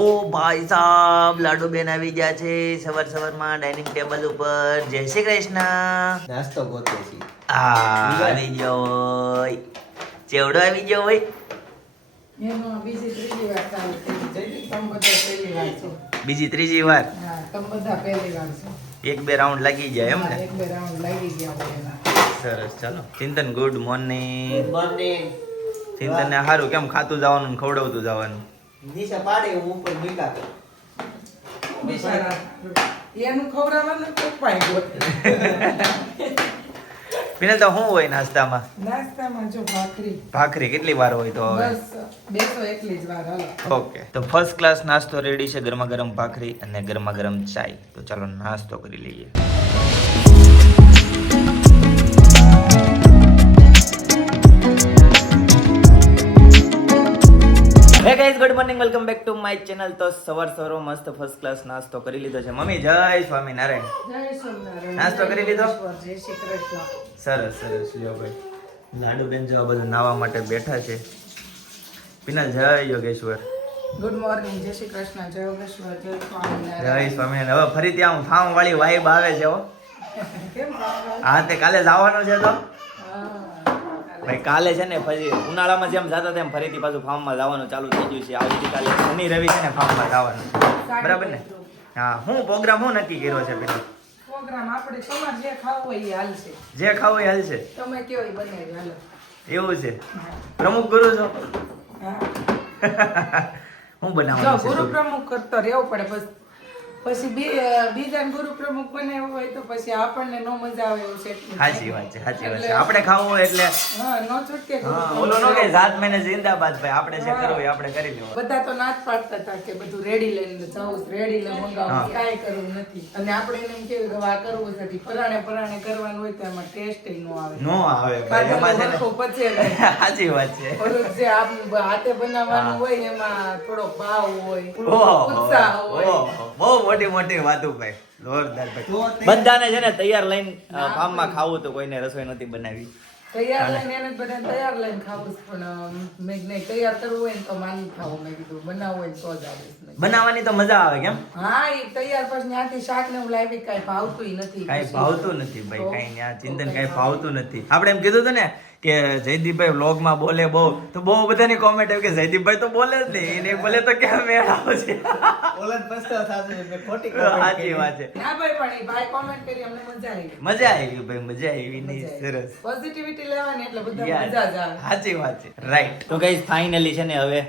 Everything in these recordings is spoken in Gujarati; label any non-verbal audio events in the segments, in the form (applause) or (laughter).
ઓ ભાઈ સાહેબ લાડુ બેન આવી ગયા છે સવાર સવારમાં ડાઇનિંગ ટેબલ ઉપર. જય શ્રી કૃષ્ણ. નાસ્તો ગોતે છે. આ આવી ગયો હોય. ચેવડો આવી ગયો હોય? બીજી ત્રીજી વાર ચાલુ થઈ ગઈ. જયદીપ, તમે બધા પહેલી વાર છો. બીજી ત્રીજી વાર? હા, તમે બધા પહેલી વાર છો. એક બે રાઉન્ડ લાગી જાય એમ ને? એક બે રાઉન્ડ લાગી ગયા સરસ ચાલો. Chintan good morning good morning Chintan ને સારું કેમ ખાતું જવાનું ખવડાવતું જવાનું? નીચે પાડે હું ઉપર મૂક્યા તો. બિચારા. એનું ખવડાવવાનું પપ્પાએ ગોતે. પીને તો શું હોય નાસ્તામાં નાસ્તામાં જો ભાખરી ભાખરી કેટલી વાર હોય તો હવે બસ બેસો એટલી જ વાર હાલો ઓકે તો ફર્સ્ટ ક્લાસ નાસ્તો રેડી છે ગરમા ગરમ ભાખરી અને ગરમા ગરમ ચાય તો ચાલો નાસ્તો કરી લઈએ good morning welcome back to my channel તો સવાર સવારો મસ્ત ફર્સ્ટ ક્લાસ નાસ્તો કરી લીધો છે. મમ્મી જય સ્વામિનારાયણ. જય સ્વામિનારાયણ. નાસ્તો કરી લીધો? જય શ્રી કૃષ્ણ. સરસ સરસ. લ્યો ભાઈ. લાડુ બેન જો આ બધું નાવા માટે બેઠા છે. પિનલ જય યોગેશ્વર. ગુડ મોર્નિંગ જય શ્રી કૃષ્ણ. જય યોગેશ્વર. જય જય સ્વામિનારાયણ. સ્વામિનારાયણ હવે ફરીથી આમ ફામ વાળી વાઈબ આવે છે હો? (laughs) હા તે કાલે જવાનું છે તો. ભાઈ કાલે છે ને ફરી ઉનાળામાં જેમ જતા તેમ ફરીથી પાછું ફાર્મમાં જવાનું ચાલુ થઈ ગયું છે. આવતીકાલે શનિ રવિ છે ને ફાર્મમાં જવાનું. બરાબર ને? હા હું પ્રોગ્રામ હું નક્કી કર્યો છે પેલો? પ્રોગ્રામ આપણે તમારે જે ખાવું હોય એ હાલશે જે ખાવું એ હાલશે તમે કયો એ બનાવી હાલો. એવું છે? પ્રમુખ ગુરુ છો? હા. (laughs) હું બનાવું ગુરુ પ્રમુખ કરતો રહેવું પડે બસ પછી બીજા ગુરુ પ્રમુખ બનાવ્યો હોય તો પછી આપણને નો મજા આવે એવું છે સાચી વાત છે સાચી વાત છે. આપણે ખાવું હોય એટલે હા નો છૂટકે ઓલો નો કે. જાત મહિને જિંદાબાદ ભાઈ આપણે જે કરવું આપણે કરી લેવું બધા તો નાચ પાડતા હતા કે બધું રેડી લઈને જાઉં રેડી લઈને. મંગાવું કાંઈ કરવું નથી. અને આપણે એને એમ કેવું કે આ કરવું તી પરાણે પરાણે કરવાનું હોય તો એમાં ટેસ્ટ નો આવે. નો આવે ભાઈ એમાં છે પચે સાચી (laughs) વાત છે. ઓલું જે આપ હાથે બનાવવાનું હોય એમાં થોડો ભાવ હોય ઉત્સાહ હોય. બહુ મોટી મોટી વાતો ભાઈ. જોરદાર ભાઈ. બધાને છે ને તૈયાર લઈને ફાર્મમાં ખાવું તો કોઈને રસોઈ નથી બનાવી. તૈયાર લઈને એને બધા તૈયાર લઈને ખાવું પણ મેં નહીં તૈયાર કરવું હોય ને તો માની ખાવું મેં કીધું બનાવવું હોય તો જ બનાવવાની તો મજા આવે કેમ? હા એ તૈયાર પછી ત્યાંથી શાક ને હું લાવી કાંઈ ભાવતું નથી. કઈ. ભાવતું નથી ભાઈ તો? કઈ ચિંતન તો કઈ કઈ ભાવતું નથી. આપણે એમ કીધું હતું ને કે જયદીપભાઈ વ્લોગમાં બોલે બહુ તો બહુ બધાની કોમેન્ટ આવી કે જયદીપભાઈ તો બોલે જ નહીં. એને બોલે તો ક્યાં મેળ થતો છે, સાચી વાત છે. ના ભાઈ પણ એ ભાઈ કોમેન્ટ કરી અમને મજા આવી. મજા ભાઈ મજા આવી નહીં સરસ. પોઝિટિવિટી લેવાની એટલે બધા મજા જ આવે. સાચી વાત છે. રાઈટ તો ગાઈસ ફાઇનલી છે ને હવે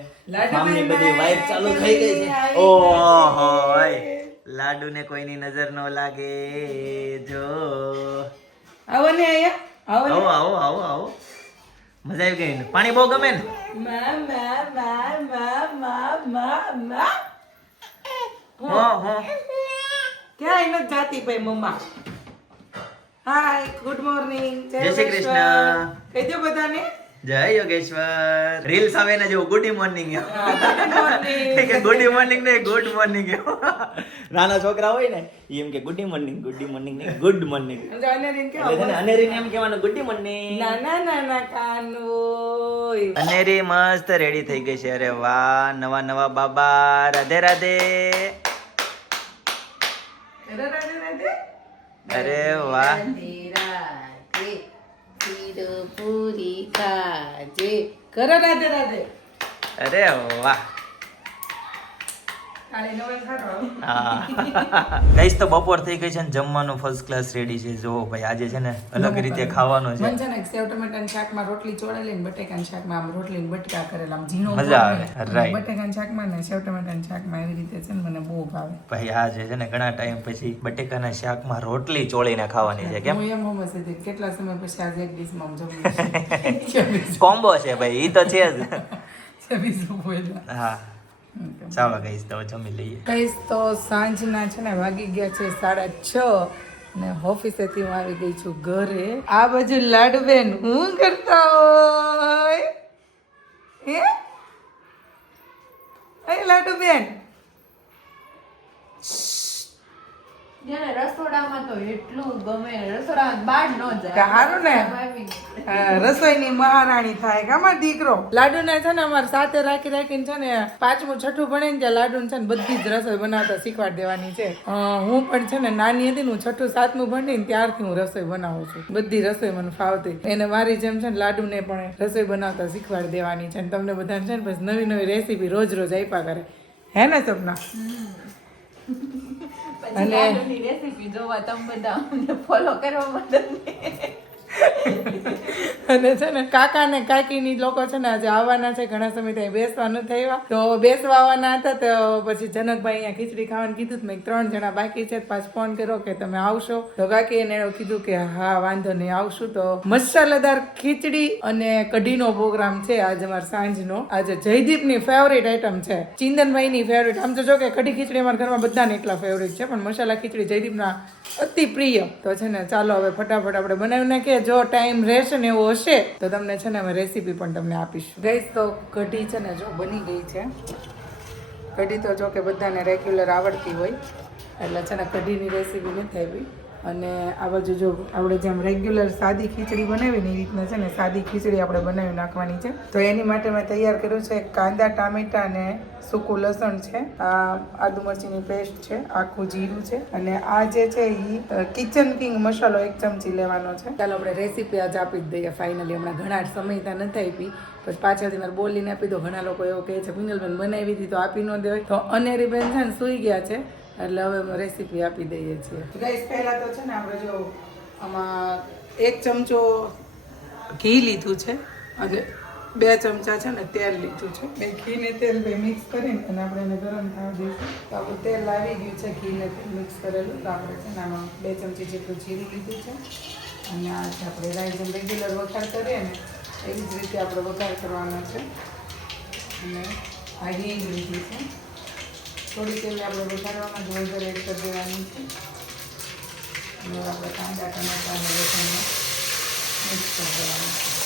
મામની બધી વાઇફ ચાલુ થઈ ગઈ છે. આવી ઓહો. લાડુ ને કોઈની નજર ન લાગે જો. આવો ને અહીંયા. આવો આવો આવો આવો આવો. મજા આવી ગઈ ને? પાણી બહુ ગમે ને? મા મા મા મા મા મા મા. હો હો. ક્યાંય નથી જાતી ભાઈ મમ્મા. હાય ગુડ મોર્નિંગ જય શ્રી કૃષ્ણ. કહી દો બધાને. જય યોગેશ્વર. રીલ્સ આવે ને જેવું ગુડ મોર્નિંગ ગુડ મોર્નિંગ કે ગુડ મોર્નિંગ ને ગુડ મોર્નિંગ નાના છોકરા હોય ને એમ કે ગુડ મોર્નિંગ ગુડ મોર્નિંગ ને ગુડ મોર્નિંગ અને અનેરીને એમ કહેવાનું ગુડ મોર્નિંગ નાના નાના કાનો અનેરી મસ્ત રેડી થઈ ગઈ છે. અરે વાહ નવા નવા બાબા. રાધે રાધે. રાધે રાધે અરે વાહ. પૂરી કાજે કરો રાધે રાધે. અરે વાહ. ગઈશ તો બપોર થઈ ગઈ છે ને જમવાનું ફર્સ્ટ ક્લાસ રેડી છે. જો ભાઈ આજે છે ને અલગ રીતે ખાવાનું છે. મન છે ને સેવ ટમેટાના શાકમાં રોટલી ચોળેલી ને બટેકાના શાકમાં આમ રોટલી ને બટકા કરેલા આમ ઝીણો મજા આવે, રાઈટ. બટેકાના શાકમાં ને સેવ ટમેટાના શાકમાં એવી રીતે છે ને મને બહુ ભાવે. ભાઈ આ જે છે ને ઘણા ટાઈમ પછી બટેકાના શાકમાં રોટલી ચોળીને ખાવાની છે કેમ? હું એમ હોમ હતી કેટલા સમય પછી આજે એક ડીશમાં હું જમીશ (laughs) કોમ્બો છે ભાઈ ઈ તો છે જ. હા. ચાલો ગઈશ તો જમી લઈએ. કહીશ તો સાંજના છે ને વાગી ગયા છે સાડા છ ને ઓફિસેથી હું આવી ગઈ છું ઘરે. આ બાજુ લાડબેન હું કરતા હોય? હે? એ લાડુબેન? જેને રસોડામાં તો એટલું ગમે રસોડામાં બહાર ન જાય. સારું ને? રસોઈની મહારાણી થાય કે અમાર દીકરો? લાડુને છે ને અમારે સાથે રાખી રાખીને છે ને પાંચમું છઠ્ઠું ભણે ને ત્યાં લાડુ છે ને બધી જ રસોઈ બનાવતા શીખવાડ દેવાની છે. હું પણ છે ને નાની હતી ને હું છઠ્ઠું સાતમું ભણી ને ત્યારથી હું રસોઈ બનાવું છું. બધી રસોઈ મને ફાવતી. એને મારી જેમ છે ને લાડુને પણ રસોઈ બનાવતા શીખવાડ દેવાની છે. ને તમને બધાને છે ને પછી નવી નવી રેસીપી રોજ રોજ આપ્યા કરે. હે ને સપના? (laughs) અને- રેસીપી જોવા તમે બધા ફોલો કરવા માટે અને છે ને કાકા ને કાકીની લોકો છે ને આજે આવવાના છે, ઘણા સમય ત્યાં બેસવા નથી તો બેસવા હતા તો પછી જનકભાઈ અહીંયા ખીચડી ખાવાનું કીધું મેં ત્રણ જણા બાકી છે પાછ ફોન કર્યો કે તમે આવશો. તો કાકી એને કીધું કે, હા, વાંધો નહીં, આવશું. તો મસાલેદાર ખીચડી અને કઢીનો પ્રોગ્રામ છે આજે અમારે સાંજનો. આજે જયદીપની ફેવરેટ આઈટમ છે. ચિંદનભાઈની ફેવરેટ આમ તો જો કે કઢી ખીચડી અમારા ઘરમાં બધાને એટલા ફેવરેટ છે, પણ મસાલા ખીચડી જયદીપના અતિ પ્રિય. તો છે ને, ચાલો હવે ફટાફટ આપણે બનાવી નાખીએ જો ટાઈમ રહેશે ને એવો હશે, તો તમને છે ને અમે રેસીપી પણ તમને આપીશું. ગઈશ તો કઢી છે ને જો બની ગઈ છે. કઢી તો જો કે બધાને રેગ્યુલર આવડતી હોય. એટલે છે ને કઢીની રેસીપી નથી આવી. અને આ બાજુ જો આપણે જેમ રેગ્યુલર સાદી ખીચડી બનાવી ને એ રીતના છે ને, સાદી ખીચડી આપણે બનાવી નાખવાની છે. તો એની માટે મેં તૈયાર કર્યું છે કાંદા, ટામેટા અને સૂકું લસણ છે, આ આદુ મરચીની પેસ્ટ છે, આખું જીરું છે. અને આ જે છે એ કિચન કિંગ મસાલો એક ચમચી લેવાનો છે. ચાલો આપણે રેસીપી આજે આપી જ દઈએ. ફાઇનલી હમણાં ઘણા સમય ત્યાં નથી આપી. પછી પાછળથી મારે બોલીને આપી દો. ઘણા લોકો એવું કહે છે પિંગલબેન બનાવી દીધી તો આપી ન દેવાય. તો અનેરી બેન છે ને સૂઈ ગયા છે. એટલે હવે અમે રેસીપી આપી દઈએ છીએ. ગેસ પહેલાં તો છે ને આપણે જો આમાં એક ચમચો ઘી લીધું છે અને બે ચમચા છે ને તેલ લીધું છે. બે ઘી ને તેલ બે મિક્સ કરીને અને આપણે એને ગરમ થવા દઈશું. તો આપણું તેલ આવી ગયું છે ઘી ને તેલ મિક્સ કરેલું. તો આપણે છે ને આમાં બે ચમચી જેટલું જીરું લીધું છે. અને આ આપણે રાઈસ રેગ્યુલર વઘાર કરીએ ને, એવી જ રીતે આપણે વઘાર કરવાનો છે. અને આ હિંગ લીધી છે. થોડી તેલ આપણે વઘારવામાં જ એડ કરી દેવાની છે. આપણે કાંદા ટમાટા અને લસણને મિક્સ કરી દેવાનું છે.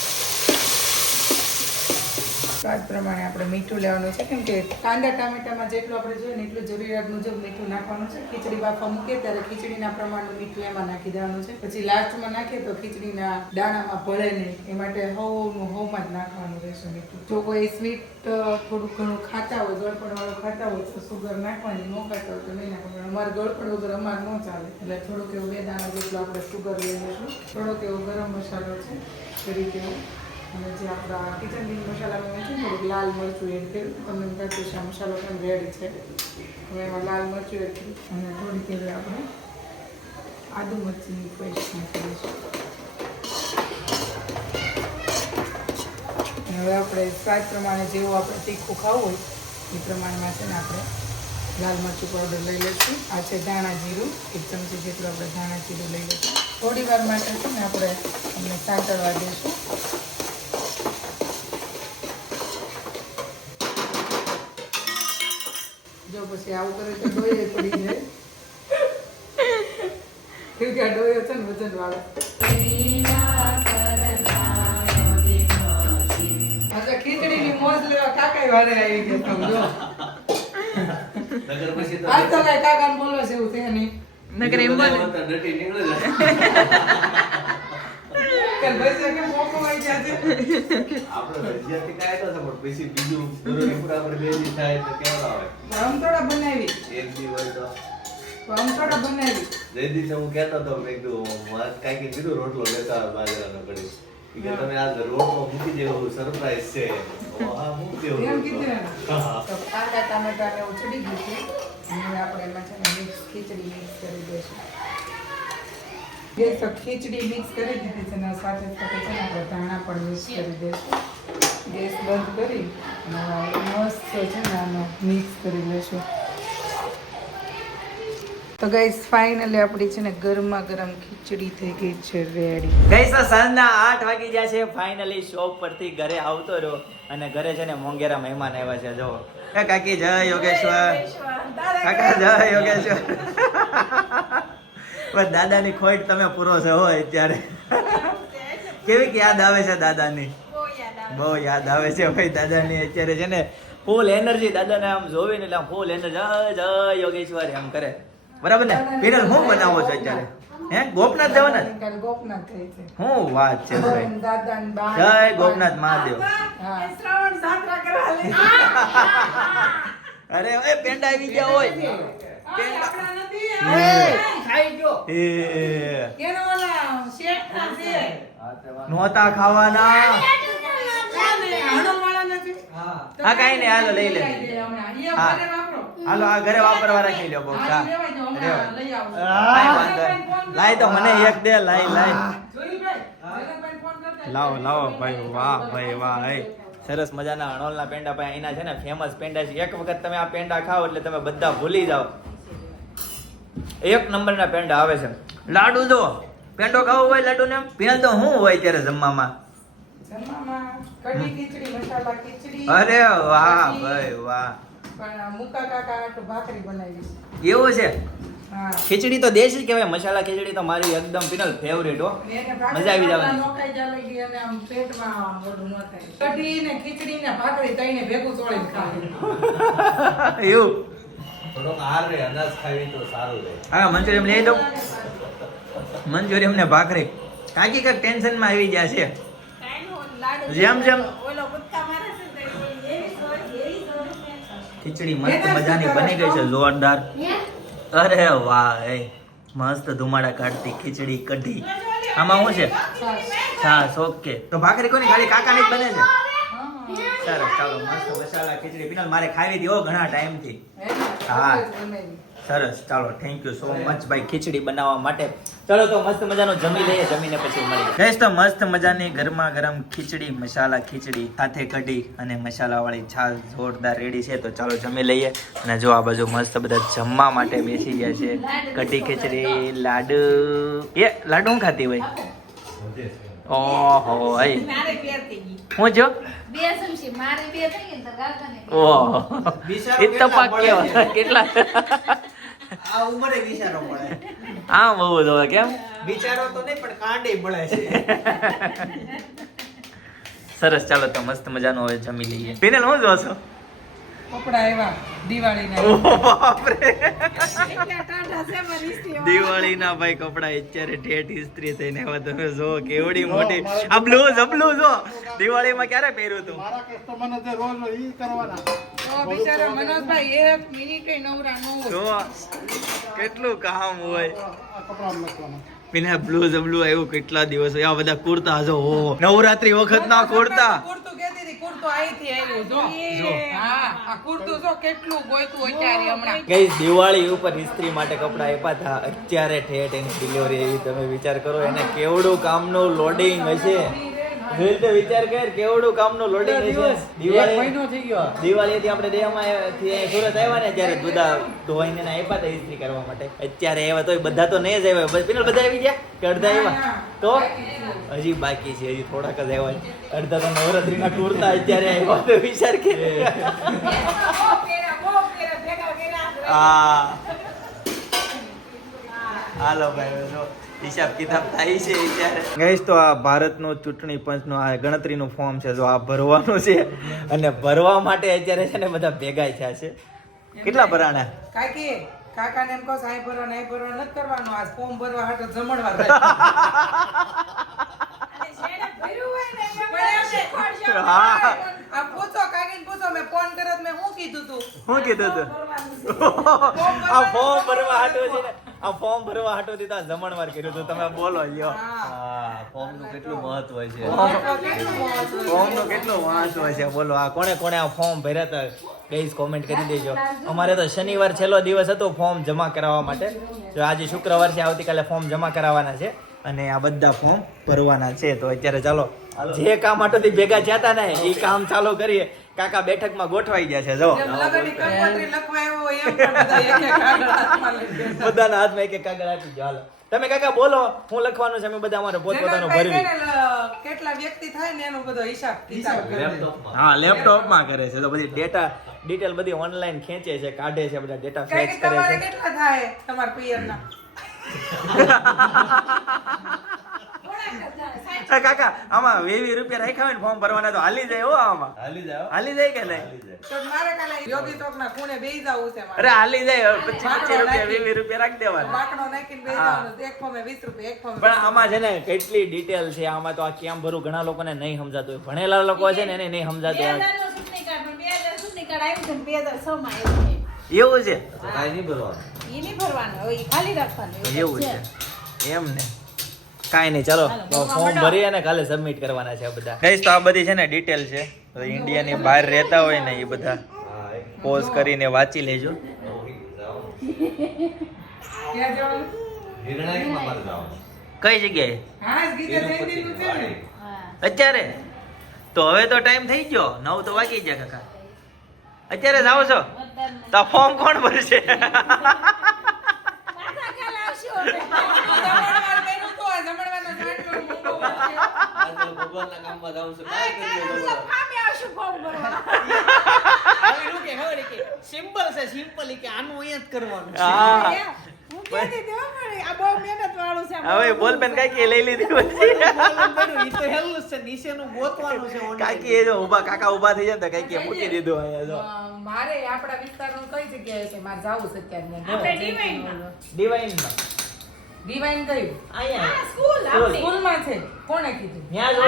સ્વાદ પ્રમાણે આપણે મીઠું લેવાનું છે. કેમ કે કાંદા ટામેટામાં જેટલું આપણે જોઈએ ને એટલું જરૂરિયાત મુજબ મીઠું નાખવાનું છે. ખીચડી બાફા મૂકીએ ત્યારે ખીચડીના પ્રમાણનું મીઠું એમાં નાખી દેવાનું છે. પછી લાસ્ટમાં નાખીએ તો ખીચડીના દાણામાં ભળે નહીં એ માટે હવનું હવમાં જ નાખવાનું રહેશે મીઠું. જો કોઈ સ્વીટ થોડું ઘણું ખાતા હોય, ગળપણવાળું ખાતા હોય તો સુગર નાખવાની ન ખાતા હોય તો નહીં નાખવાનું. અમારે ગળપણ વગર અમારે ન ચાલે. એટલે થોડુંક એવું બે દાણા જેટલું આપણે સુગર લઈ લઈશું. થોડોક એવો ગરમ મસાલો છે. એ દેવું. અને જે આપણા કિચન કિંગ મસાલામાં મેં છે ને, લાલ મરચું એડ કર્યું તમને એમ કહેતું છે મસાલો પણ રેડ છે. હવે એમાં લાલ મરચું એડ કર્યું અને થોડીક એવી આપણે આદુ મરચીની પેસ્ટ નાખીએ હવે આપણે સ્વાદ પ્રમાણે જેવું આપણે તીખું ખાવું હોય, એ પ્રમાણમાં છે ને આપણે લાલ મરચું પાવડર લઈ લઈશું. આ છે ધાણા જીરું. એક ચમચી જેટલું આપણે ધાણા જીરું લઈ લઈશું. થોડી વાર માટે છે ને આપણે અમને સાંતળવા દઈશું જો પછી આવું કરે તો ડોયે પડી જાય. કેમ કે આ ડોયો છે ને વજન વાળો. ખીચડીની મોજ લેવા કાકા વાળે આવી ગયો તમે જો. નગર પછી તો આજ તો કઈ બોલો છે એવું છે નહીં. નગર એમ બોલે. નીકળે. જાય. કે ભાઈ છે કે ગયા છે આપણે પણ પછી બીજું પૂરા થાય તો કેવું આવે આમ બનાવી. એક દી હોય તો. આમ બનાવી. જે દિવસે હું કહેતો હતો મેં કીધું મારે કાંઈક કીધું રોટલો લેતા બાજરાનો કડી કે તમે આ રોટલો મૂકી દેવો સરપ્રાઈઝ છે. આ મૂકી દેવો એમ કીધું રોટલો. એને. હા. તો કાંદા ટામેટા ને એવું ગયું છે. આપણે એમાં છે ને મિક્સ ખીચડી મિક્સ કરી દઈશું. જે તો ખીચડી મિક્સ કરી દીધી છે ને સાથે સાથે છે ને આપણે ધાણા પણ મિક્સ કરી દઈશું. ગેસ બંધ કરી મસ્ત છે ને આનો મિક્સ કરી લઈશું. તો ગાઈસ ફાઇનલી આપણી છે ને ગરમા ગરમ ખીચડી થઈ ગઈ છે રેડી ગઈ તો સાંજના આઠ વાગી ગયા છે. ફાઇનલી શોપ પરથી ઘરે આવતો રહ્યો અને ઘરે છે ને મોંઘેરા મહેમાન આવ્યા છે. જો કાકી જય યોગેશ્વર. કાકા જય યોગેશ્વર. બસ દાદાની ખોટ તમે પૂરો છે હોય અત્યારે. કેવી યાદ આવે છે દાદાની? બહુ યાદ આવે છે ભાઈ દાદાની અત્યારે છે ને ફૂલ એનર્જી દાદાને આમ જોવીને એટલે આમ ફૂલ એનર્જી જય જય યોગેશ્વર એમ કરે. બરાબર ને? પિનલ હું બનાવો છો અત્યારે? હે? ગોપનાથ જવાના છે? ગોપનાથ થઈ છે. હું વાત છે ભાઈ. ને જય ગોપનાથ મહાદેવ. (laughs) અરે એ પેંડા આવી ગયા હોય. પેંડા એ, એ કેનો ઓલા શેઠના છે. નહોતા ખાવાના. હા. કાંઈ નહીં હાલો લઈ લે. હા. હાલો આ ઘરે વાપરવા રાખી લો બોક્સ હા. લઈ આવો. કાંઈ વાંધો નહીં. લાય તો મને એક દે ફોન કરતા લાવો લાવો ભાઈ વાહ ભાઈ વાહ સરસ મજાના અણોલના પેંડા ભાઈ અહીંના છે ને ફેમસ પેંડા છે. એક વખત તમે આ પેંડા ખાઓ એટલે તમે બધા ભૂલી જાઓ. એક નંબરના પેંડા આવે છે. લાડુ જો પેંડો ખાવો હોય લાડુ ને પેંડ તો શું હોય ત્યારે જમવામાં? અરે વાહ ભાઈ વાહ. એવું છે? ખીચડી તો દેશી કહેવાય મસાલા ખીચડી તો મારી એકદમ ફિનલ ફેવરેટ હો. મજા આવી ચોળીને (laughs) એવું? થોડોક આહાર રે અનાજ ખાવી તો સારું રહે હા મંચુરિયમ લઈ દઉં. મંચુરિયમ ને ભાખરી. કાકી કાક ટેન્શનમાં આવી ગયા છે. જેમ જેમ ખીચડી મસ્ત મજાની બની ગઈ છે જોરદાર. અરે વાહ એ મસ્ત ધુમાડા કાઢતી ખીચડી કઢી. આમાં શું છે? હા ઓકે. તો ભાખરી કોની? ખાલી કાકાની જ બને છે. સરસ ચાલો મસ્ત મસાલા ખીચડી પીનલ મારે ખાવી દીધો ઘણા ટાઈમથી હા. સરસ ચાલો થેન્ક યુ સો મચ ભાઈ ખીચડી બનાવવા માટે. ચાલો તો મસ્ત મજાનું જમી લઈએ જમીને પછી મળીએ. ગેસ તો મસ્ત મજાની ગરમા ગરમ ખીચડી મસાલા ખીચડી સાથે કઢી અને મસાલાવાળી છાલ જોરદાર રેડી છે. તો ચાલો જમી લઈએ. અને જો આ બાજુ મસ્ત બધા જમવા માટે બેસી ગયા છે. કઢી ખીચડી લાડુ. એ લાડુ હું ખાતી હોય? ઓહો આઈ મારે બે થઈ ગઈ. હું જો? બે સમસી મારે બે થઈ ગઈ તો કાકાને બે. ઓહો. ઇત્તફાક કેવા? કેટલા? આ ઉંમરે વિચારો પડે. આ બહુ જોવે કેમ? વિચારો તો નહીં પણ કાંડે પડે છે. સરસ ચાલો તો મસ્ત મજાનું હવે જમી લઈએ. પિનલ હું જો છો કપડા એવા દિવાળીના. ઓ બાપરે. એટલા ટાઢા છે મારી સ્ત્રી. દિવાળીના ભાઈ કપડા અત્યારે ઠેઠ ઇસ્ત્રી થઈને હવે તમે જો કેવડી મોટી. આ બ્લુઝ બ્લુઝ જો દિવાળીમાં ક્યારે પહેર્યું તું? મારા કસ્ટમરને જે રોજ ઈ કરવાના. તો બિચારા મનોજભાઈ એક મિનિટે નવરા ન હોય. કેટલું કામ હોય. કપડાં પેલા બ્લુઝ બ્લુ આવ્યું કેટલા દિવસ આ બધા કુર્તા જો નવરાત્રી વખત ના કુર્તા કુર્તું અહીંથી આવ્યું, જો. જો. હા, આ કુર્તો જો કેટલું ગોયતું અત્યારે હમણાં. ગઈ દિવાળી ઉપર ઇસ્ત્રી માટે કપડા આપ્યા હતા અત્યારે ઠેઠ એની ડિલિવરી એવી તમે વિચાર કરો એને કેવડું કામનું લોડિંગ હશે જે રીતે વિચાર કર કેવડું કામનું લોડિંગ હશે દિવાળી થઈ ગયો. દિવાળીથી આપણે દેહમાં થી સુરત આવ્યા ને ત્યારે બધા ધોઈને આપ્યા હતા ઇસ્ત્રી કરવા માટે. અત્યારે આવ્યા તોય બધા તો નહીં જ આવ્યા. બસ પેલા બધા આવી ગયા? કે અડધા આવ્યા? તો? હજી બાકી છે હજી થોડાક જ આવ્યા છે. અડધા તો નવરાત્રીના ટૂરતા અત્યારે આવ્યા તો વિચાર કે હા. હાલો ભાઈ જો. હિસાબ કિતાબ થાય છે અત્યારે ગઈશ તો આ ભારતનો ચૂંટણી પંચનો આ ગણતરીનું ફોર્મ છે. જો આ ભરવાનું છે અને ભરવા માટે અત્યારે છે ને બધા ભેગા થયા છે. કેટલા ભરાણા? કાકી કાકાને એમ કહો સાંઈ ભરવા નહીં ભરવા નથી કરવાનું. આ ફોર્મ ભરવા હાટો (laughs) શીખવાડજો. હા. આ પૂછો કાકીને પૂછો. મેં ફોન કર્યો મેં શું કીધું તું? શું કીધું તું? (laughs) આ ફોર્મ ભરવા હાટો છે ને. આ ફોર્મ ભરવા હાટો દીધા જમણવાર કર્યું તો તમે બોલો લ્યો. હા. ફોર્મ ફોર્મનું કેટલું મહત્વ છે. ફોર્મનું કેટલું મહત્વ હોય છે? બોલો આ કોણે કોણે આ ફોર્મ ભર્યા હતા? ગઈસ કોમેન્ટ કરી દેજો. અમારે તો શનિવાર છેલ્લો દિવસ હતો ફોર્મ જમા કરાવવા માટે. તો આજે શુક્રવાર છે આવતીકાલે ફોર્મ જમા કરાવવાના છે. અને આ બધા ફોર્મ ભરવાના છે. તો અત્યારે ચાલો જે કામ હાટોથી ભેગા થયા હતા ને એ કામ ચાલુ કરીએ. કાકા બેઠકમાં ગોઠવાઈ ગયા છે જો. બધાના હાથમાં એક એક કાગળ આપી દો હાલો. તમે કાકા બોલો હું લખવાનું છે અમે બધા અમારે પોતપોતાનું ભરવી. કેટલા વ્યક્તિ થાય ને એનો બધો હિસાબ. લેપટોપમાં. હા લેપટોપમાં કરે છે તો બધી ડેટા ડિટેલ બધી ઓનલાઈન ખેંચે છે કાઢે છે બધા ડેટા ફેચ કરે છે. કેટલા થાય તમારા પિયરના? (laughs) કાકા આમાં વીસ રૂપિયા રાખ્યા હોય ને ફોર્મ ભરવાના તો હાલી જાય હો આમાં. હાલી જાય હાલી જાય કે નહીં? હાલી જાય. તો મારે કાલે યોગી ચોકના ખૂણે બેસી જવું છે અરે હાલી જાય પચીસ પચીસ રૂપિયા વીસ વીસ રૂપિયા રાખી દેવાના. બાકડો નાખીને બેસી જવાનું. એક ફોર્મે 20 રૂપિયા, એક ફોર્મે પણ આમાં છે ને કેટલી ડિટેલ છે આમાં તો આ કેમ ભરું? ઘણા લોકોને નહીં સમજાતું હોય. ભણેલા લોકો છે ને એને નહીં સમજાતું નો ને એવું છે? એવું છે. એમ ને. કાંઈ નહીં ચલો. ફોર્મ ભરી અને કાલે સબમિટ કરવાના છે આ બધા. કઈ તો આ બધી છે ને ડિટેલ છે. તો ઇન્ડિયાની બહાર રહેતા હોય ને એ બધા. પોઝ કરીને વાંચી લેજો. કઈ જગ્યાએ? હા, ગીતા એનું જયંતીનું પછી છે ને. વાળી. હા અત્યારે? તો હવે તો ટાઈમ થઈ ગયો. નવ તો વાગી ગયા કાકા. અત્યારે જાઓ છો? તો ફોર્મ કોણ ભરશે? ભગવાનના કામમાં જાઉં છું. કાંઈ આવશું ફોર્મ ભરવા. (laughs) હવે શું કે ખબર કે સિમ્પલ છે સિમ્પલ કે આનું અહીંયા જ કરવાનું છે. હું. કહેતી હતી, હો, આ બહુ મહેનત વાળું છે હવે બોલ પેન કાકી લઈ લીધી પછી તો હેલું જ છે નીચેનું ગોતવાનું છે. કાકી એ જો ઊભા કાકા ઊભા થઈ જાય ને તો કાકી મૂકી દીધું અહીંયા જો. મારે આપણા વિસ્તારનું કઈ જગ્યાએ છે મારે જાવું છે અત્યારે આપણે ડિવાઇનમાં. ડિવાઇનમાં ડિવાઇન કયું અહીંયા. આ સ્કૂલ આપણી. સ્કૂલમાં છે. કોણે કીધું? ન્યા જો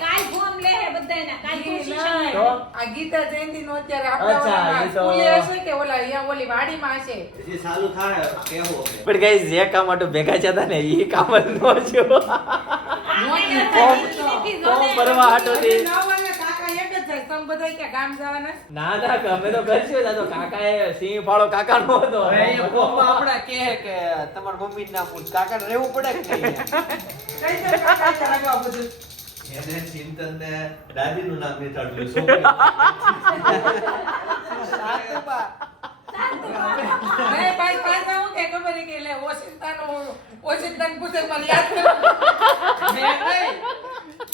કાલ ફોર્મ લેહે બધાયના, કાલ position તો? આ ગીતા જયંતિ નો અત્યારે તો- સ્કૂલે હશે કે ઓલા અહીંયા ઓલી વાડીમાં હશે? જે ચાલુ થાય કેવો. પણ ગાઈસ જે કામ માટે ભેગા થયા ને એ કામ જ નો છો આપણે ફોર્મ ફોર્મ ભરવા હાટોથી નવ વાગે કાકા એક જ જાય તમે બધા કે ગામ જવાના ના ના અમે તો કરશું જ. કાકા એ સિંહ ફાળો કાકાનો હતો હવે અહીંયા ફોર્મમાં આપણા કહે કે તમાર મમ્મી ના પૂછ કાકાને રહેવું પડે કે કઈ છે કાકા કરાવવા બધું એને ચિંતન ને દાદીનું નામ નહીં સાતુબા. નહીં, ભાઈ પાછા હું કે ખબર છે કે એટલે ઓશિંતાનો ઓશિંતાને પૂછે મને યાદ કરો મેં.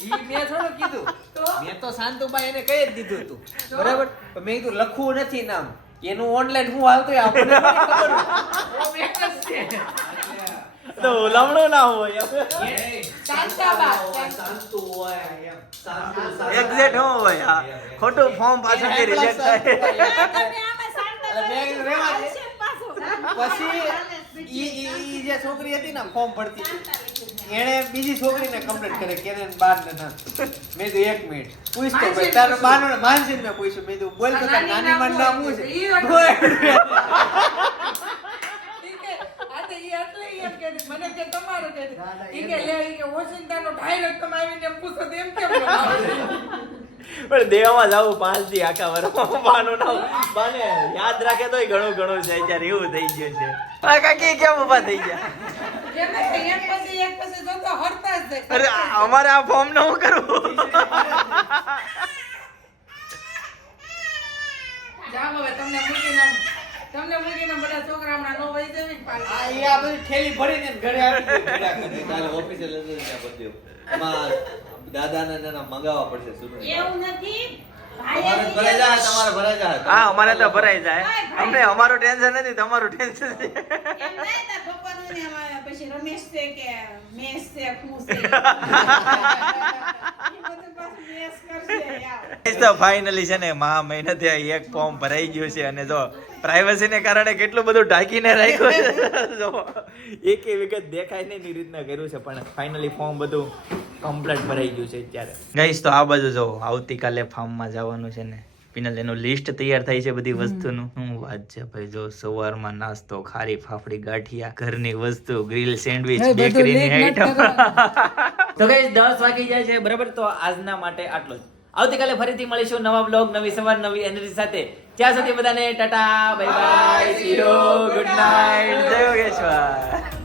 ઈ મેં થોડું કીધું. તો? મેં તો શાંતુબાઈ એને કહી જ દીધું હતું બરાબર? મેં કીધું લખવું નથી નામ. એનું ઓનલાઈન હું હાલતો આપણને તો લમણું ના હોય. હું હા. ખોટું ફોર્મ પાછું રિજેક્ટ થાય. દે. આવશે પાછું. ઈ ઈ જે છોકરી હતી ને ફોર્મ ભરતી. એણે બીજી છોકરીને કમ્પ્લીટ કરે કે એને બાર ને ના મેં કીધું એક મિનિટ પૂછ તો ભાઈ તારો. બાનો માનસીને ને પૂછ્યું મેં કીધું બોલ તો નાની માં નામ છે. કે, તો કહેતી, મને કે તમારું કહેતી. ઈ કે લે, ઈ કે ઓશિંતાનો ડાયરેક્ટ તમે આવીને એમ પૂછો તો એમ કેમ? પણ દેવામાં જવું પાંચથી આખા વર્ષમાં બાનું નામ. બાને યાદ રાખે તોય ઘણું ઘણું છે અત્યારે એવું થઈ ગયું છે. આ કાકી કેમ ઊભા થઈ ગયા? કેમ કે એક પછી એક પછી જોતો હરતા જ જાય. અરે અમારે આ ફોર્મનું કરવું તમને મૂકીને તમને મૂકીને બધા છોકરા હમણાં નો વહી આ આ બધી થેલી ભરીને ઘરે આવી ઓફિસે લઈ ત્યાં બધું. દાદાને તેના મંગાવવા પડશે સુરત. એવું નથી તમારે ભરાઈ જાય, તમારે ભરાઈ જાય. હા અમારે તો ભરાઈ જાય અમને અમારું ટેન્શન નથી તમારું ટેન્શન છે એમ નહીં ને એમાં પછી રમેશ છે કે એ તો ફાઇનલી છે ને મહા મહેનતે એક ફોર્મ ભરાઈ ગયું છે અને જો પ્રાઇવસી ને કારણે કેટલું બધું ઢાંકીને રાખ્યું છે જો એક વિગત દેખાય નહીં એની રીતના કર્યું છે પણ ફાઇનલી ફોર્મ બધું કમ્પ્લીટ ભરાઈ ગયું છે અત્યારે. ગઈશ તો આ બાજુ જો આવતીકાલે ફાર્મમાં જવાનું છે ને. ફિનલ એનું લિસ્ટ તૈયાર થાય છે બધી વસ્તુનું. શું વાત છે ભાઈ જો સવારમાં નાસ્તો ખારી ફાફડી ગાંઠિયા ઘરની વસ્તુ ગ્રીલ સેન્ડવિચ બેકરીની આઈટમ તો ગાઈસ 10 વાગી જાય છે બરાબર? તો આજના માટે આટલું જ. આવતીકાલે ફરીથી મળીશું નવા બ્લોગ નવી સવાર નવી એનર્જી સાથે. ત્યાં સુધી બધાને Tata bye bye see you good night